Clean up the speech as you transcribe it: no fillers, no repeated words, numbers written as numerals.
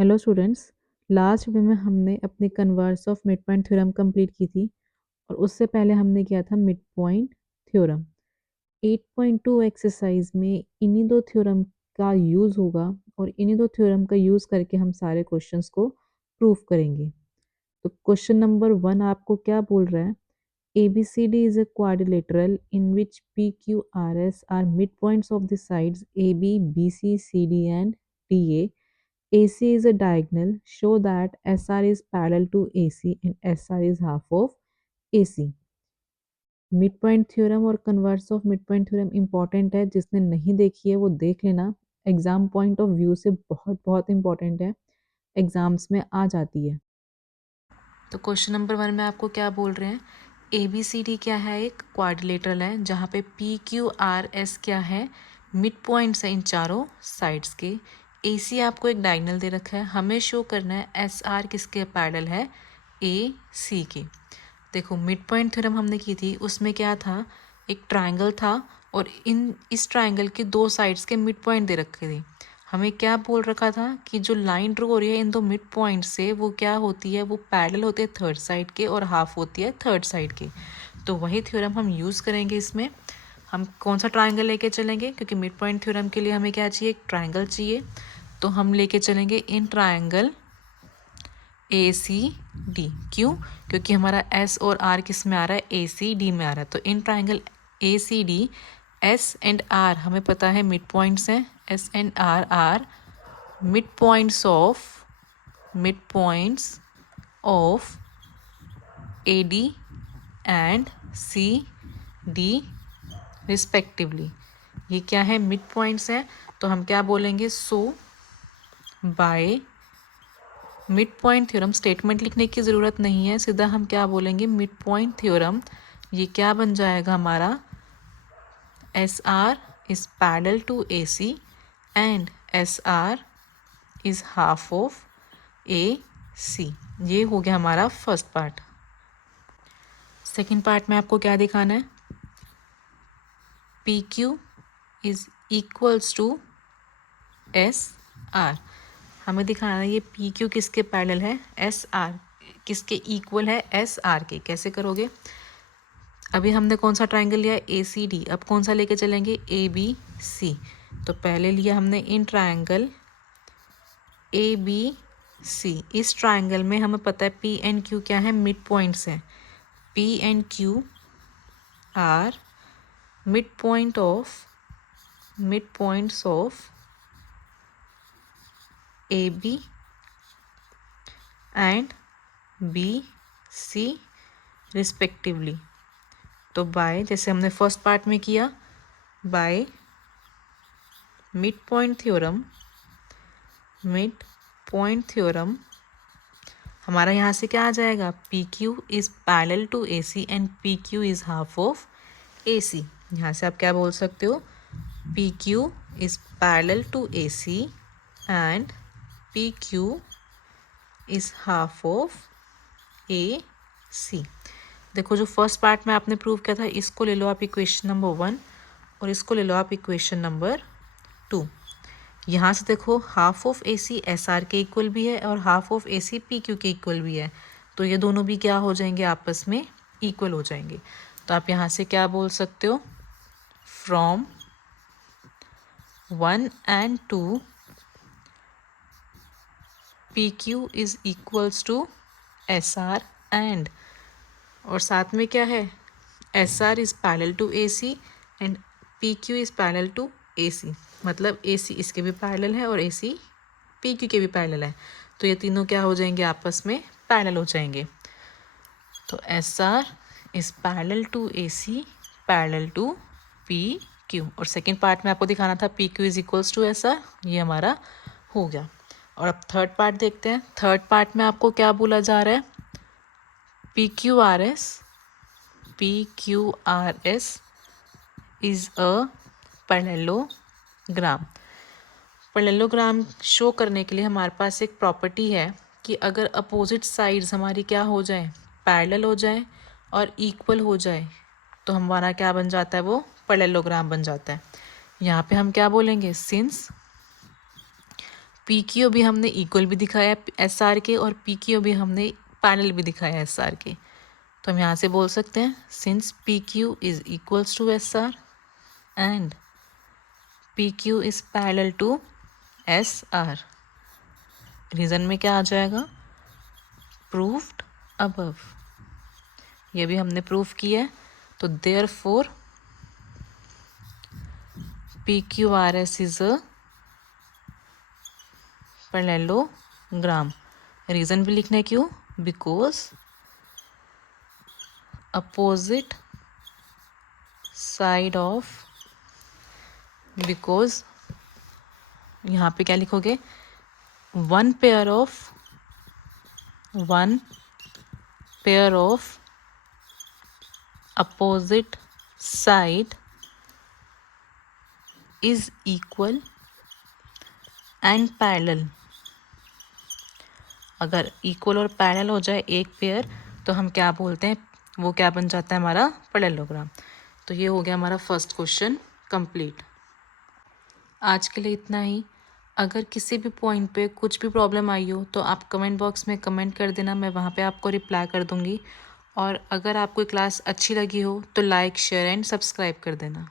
Hello students. Last video में हमने अपनी converse of mid point theorem complete की थी और उससे पहले हमने किया था मिड पॉइंट थ्योरम। 8.2 एक्सरसाइज में इन्हीं दो थ्योरम का यूज़ होगा और इन्हीं दो थ्योरम का यूज़ करके हम सारे क्वेश्चंस को प्रूव करेंगे। तो क्वेश्चन नंबर 1 आपको क्या बोल रहा है? ABCD is a quadrilateral in which PQRS are midpoints of the sides AB, BC, CD and DA. AC is a diagonal. Show that SR is parallel to AC and SR is half of AC. Mid point theorem और converse of mid point theorem important है, जिसने नहीं देखी है वो देख लेना। Exam point of view से बहुत बहुत इंपॉर्टेंट है, एग्जाम्स में आ जाती है। तो क्वेश्चन नंबर 1 में आपको क्या बोल रहे हैं? ABCD क्या है? एक क्वाड्रिलेटरल है जहाँ पे PQRS क्या है? मिड पॉइंट्स है इन चारों साइड्स के। AC आपको एक डायगोनल दे रखा है, हमें शो करना है SR किसके पैरेलल है? AC के। देखो मिड पॉइंट थ्योरम हमने की थी, उसमें क्या था? एक ट्राइंगल था और इस ट्राइंगल के दो साइड्स के मिड पॉइंट दे रखे थे। हमें क्या बोल रखा था कि जो लाइन ड्रॉ हो रही है इन दो मिड पॉइंट से वो क्या होती है? वो पैरेलल होते हैं थर्ड साइड के और हाफ होती है थर्ड साइड के। तो वही थ्योरम हम यूज़ करेंगे इसमें। हम कौन सा ट्राइंगल लेके चलेंगे? क्योंकि मिड पॉइंट थ्योरम के लिए हमें क्या चाहिए? एक ट्राइंगल चाहिए। तो हम लेके चलेंगे इन ट्राइंगल ACD। क्यों? क्योंकि हमारा S और R किस में आ रहा है? ACD में आ रहा है। तो in triangle ACD S and R हमें पता है मिड पॉइंट्स हैं। S and R are mid points of AD and CD respectively. ये क्या है? मिड पॉइंट्स हैं। तो हम क्या बोलेंगे? So by mid point theorem, statement लिखने की ज़रूरत नहीं है, सीधा हम क्या बोलेंगे? Mid point theorem. ये क्या बन जाएगा हमारा? SR is parallel to AC and SR is half of AC। ये हो गया हमारा फर्स्ट पार्ट। सेकेंड पार्ट में आपको क्या दिखाना है? PQ is equals to SR। हमें दिखाना है ये PQ किसके पैरेलल है? SR किसके इक्वल है? SR के। कैसे करोगे? अभी हमने कौन सा ट्राइंगल लिया है? ACD। अब कौन सा लेके चलेंगे? ABC। तो पहले लिया हमने इन ट्राइंगल ABC। इस ट्राइंगल में हमें पता है P एंड Q क्या है? मिड पॉइंट्स हैं। P and Q are mid points of AB and BC respectively. तो बाय, जैसे हमने फर्स्ट पार्ट में किया, बाय मिड पॉइंट थ्योरम हमारा यहाँ से क्या आ जाएगा? PQ is parallel to AC and PQ is half of AC। यहाँ से आप क्या बोल सकते हो? PQ is parallel to AC and PQ is half of AC। देखो जो फर्स्ट पार्ट में आपने प्रूव किया था, इसको ले लो आप इक्वेशन नंबर 1 और इसको ले लो आप इक्वेशन नंबर 2। यहाँ से देखो हाफ ऑफ AC SR के इक्वल भी है और हाफ ऑफ AC PQ के इक्वल भी है। तो ये दोनों भी क्या हो जाएंगे? आपस में इक्वल हो जाएंगे। तो आप यहाँ से क्या बोल सकते हो? From 1 and 2 PQ is equals to SR and, और साथ में क्या है? SR is parallel to AC and PQ is parallel to AC। मतलब AC इसके भी पैरेलल है और AC PQ के भी पैरेलल है। तो ये तीनों क्या हो जाएंगे? आपस में पैरेलल हो जाएंगे। तो SR is parallel to AC parallel to PQ। और सेकेंड पार्ट में आपको दिखाना था PQ is equals to SR। ये हमारा हो गया। और अब थर्ड पार्ट देखते हैं। थर्ड पार्ट में आपको क्या बोला जा रहा है? PQRS is a parallelogram. Parallelogram show करने के लिए हमारे पास एक प्रॉपर्टी है कि अगर अपोजिट साइड्स हमारी क्या हो जाए? पैरेलल हो जाए और इक्वल हो जाए, तो हमारा क्या बन जाता है? वो पैरेललोग्राम बन जाता है। यहाँ पे हम क्या बोलेंगे? सिंस पी क्यू भी हमने इक्वल भी दिखाया एस आर के, और पी क्यू भी हमने पैरेलल भी दिखाया एस आर के। तो हम यहाँ से बोल सकते हैं since P Q is equals to S R and P Q is parallel to S R, reason में क्या आ जाएगा, प्रूव्ड अबव। ये भी हमने प्रूव किया है। तो therefore P Q R S is a parallelogram. Reason भी लिखना है क्यों, because opposite side of, because यहाँ पे क्या लिखोगे, one pair of opposite side is equal and parallel. अगर इक्वल और पैरेलल हो जाए एक पेयर तो हम क्या बोलते हैं, वो क्या बन जाता है, हमारा पैरेललोग्राम। तो ये हो गया हमारा फर्स्ट क्वेश्चन कंप्लीट। आज के लिए इतना ही। अगर किसी भी पॉइंट पे कुछ भी प्रॉब्लम आई हो तो आप कमेंट बॉक्स में कमेंट कर देना, मैं वहाँ पे आपको रिप्लाई कर दूँगी। और अगर आपको क्लास अच्छी लगी हो तो लाइक, शेयर एंड सब्सक्राइब कर देना।